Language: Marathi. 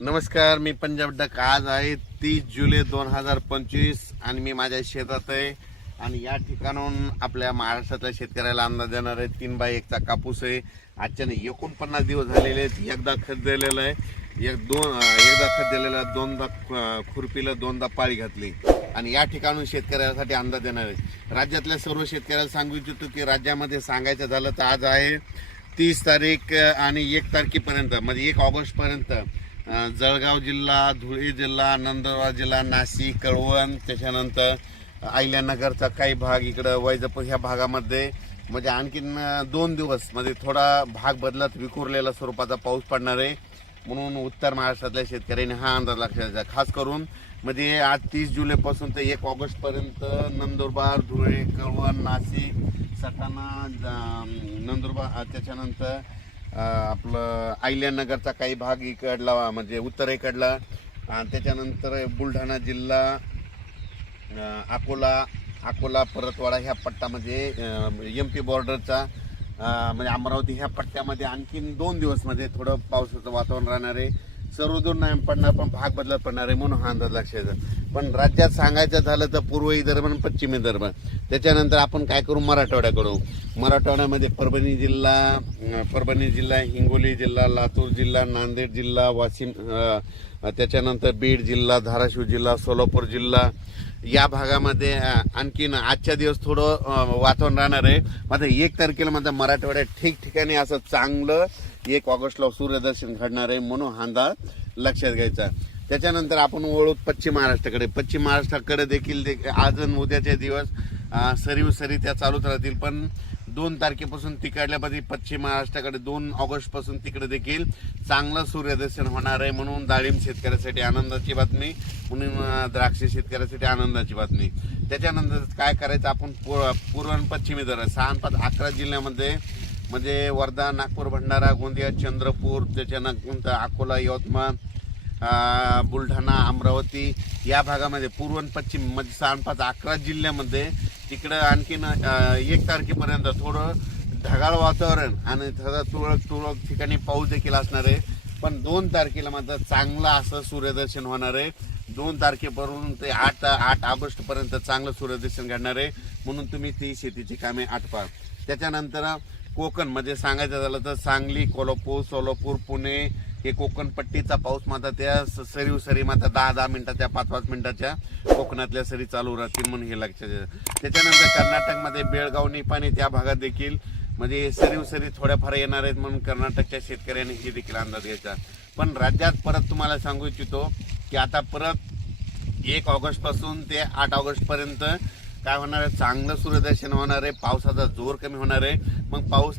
नमस्कार मी पंजाब डक. आज आहे तीस जुलै दोन हजार पंचवीस आणि मी माझ्या शेतात आहे. आणि या ठिकाणून आपल्या महाराष्ट्रातल्या शेतकऱ्याला अंदाज देणार आहे तीन बाय एकचा कापूस आहे. आजच्या एकोणपन्नास दिवस झालेले आहेत एकदा खत दिलेलं आहे. एक दोन एकदा खत दिलेलं आहे दोनदा खुरपीला दोनदा पाळी घातली. आणि या ठिकाणून शेतकऱ्यासाठी अंदाज देणार आहे. राज्यातल्या सर्व शेतकऱ्याला सांगू इच्छितो की राज्यामध्ये सांगायचं झालं तर आज आहे तीस तारीख आणि एक तारखेपर्यंत म्हणजे एक ऑगस्टपर्यंत. जळगाव जिल्हा धुळे जिल्हा नंदुरबार जिल्हा नाशिक कळवण त्याच्यानंतर अहिल्यानगरचा काही भाग इकडं वैजापूर ह्या भागामध्ये. म्हणजे आणखीन दोन दिवस म्हणजे थोडा भाग बदलत विखुरलेला स्वरूपाचा पाऊस पडणार आहे. म्हणून उत्तर महाराष्ट्रातल्या शेतकऱ्यांनी हा अंदाज लक्षात खास करून म्हणजे आज तीस जुलैपासून ते एक ऑगस्टपर्यंत नंदुरबार धुळे कळवण नाशिक सटाणा नंदुरबार त्याच्यानंतर आपलं अहिल्यानगरचा काही भाग इकडला म्हणजे उत्तरेकडला आणि त्याच्यानंतर बुलढाणा जिल्हा अकोला अकोला परतवाडा ह्या पट्टामध्ये म्हणजे, एम पी बॉर्डरचा म्हणजे अमरावती ह्या पट्ट्यामध्ये आणखीन दोन दिवस म्हणजे थोडं पावसाचं वातावरण राहणार आहे. सर्वदूर नाही पडणार पण भाग बदलत पडणार आहे म्हणून हा अंदाज लक्षात पण राज्यात सांगायचं झालं तर पूर्व विदर्भ आणि पश्चिम विदर्भ त्याच्यानंतर आपण काय करू? मराठवाड्याकडू मराठवाड्यामध्ये परभणी जिल्हा परभणी जिल्हा हिंगोली जिल्हा लातूर जिल्हा नांदेड जिल्हा वाशिम त्याच्यानंतर बीड जिल्हा धाराशिव जिल्हा सोलापूर जिल्हा या भागामध्ये आणखीन आजच्या दिवस थोडं अं, वातावरण राहणार आहे. मात्र एक तारखेला मात्र मराठवाड्यात ठिकठिकाणी असं चांगलं एक ऑगस्टला सूर्यदर्शन घडणार आहे म्हणून हा अंदाज लक्षात घ्यायचा. त्याच्यानंतर आपण वळू पश्चिम महाराष्ट्राकडे. पश्चिम महाराष्ट्राकडे देखील दे- आज आणि उद्याचे दिवस सरीव सरी त्या चालूच राहतील. पण दोन तारखेपासून तिकडल्यामध्ये पश्चिम महाराष्ट्राकडे दोन ऑगस्टपासून तिकडे देखील चांगलं सूर्यदर्शन होणार आहे म्हणून डाळिंब शेतकऱ्यासाठी आनंदाची बातमी म्हणून द्राक्ष शेतकऱ्यासाठी आनंदाची बातमी. त्याच्यानंतर काय करायचं आपण पूर्व पूर्व आणि पश्चिमी दर सहा पाच अकरा जिल्ह्यामध्ये म्हणजे वर्धा नागपूर भंडारा गोंदिया चंद्रपूर त्याच्यानंतर अकोला यवतमाळ बुलढाणा अमरावती या भागामध्ये पूर्व आणि पश्चिम म्हणजे सहा पाच अकरा जिल्ह्यामध्ये तिकडं आणखीन एक तारखेपर्यंत थोडं ढगाळ वातावरण आणि थोडं तुरळक तुरळक ठिकाणी पाऊस देखील असणार आहे. पण दोन तारखेला मात्र चांगलं असं सूर्यदर्शन होणार आहे. दोन तारखेपासून ते आठ आठ ऑगस्ट पर्यंत चांगलं सूर्यदर्शन घडणार आहे. म्हणून तुम्ही ती शेतीची कामे आटपा त्याच्यानंतर कोकण म्हणजे सांगायचं झालं तर सांगली कोल्हापूर सोलापूर पुणे हे कोकणपट्टीचा पाऊस मात्र त्या स- सरीव सरी मात्र दहा दहा मिनिटाच्या पाच पाच मिनिटाच्या कोकणातल्या सरी चालू राहतील म्हणून हे लक्षात घ्या त्याच्यानंतर कर्नाटकमध्ये बेळगाव निपाणी त्या भागात देखील म्हणजे सरीव सरी थोड्याफार येणार आहेत म्हणून कर्नाटकच्या शेतकऱ्यांनी हे देखील अंदाज घ्यायचा पण राज्यात परत तुम्हाला सांगू इच्छितो की आता परत एक ऑगस्टपासून ते आठ ऑगस्ट पर्यंत काय होणार आहे? चांगलं सूर्यदर्शन होणार आहे पावसाचा जोर कमी होणार आहे. मग पाऊस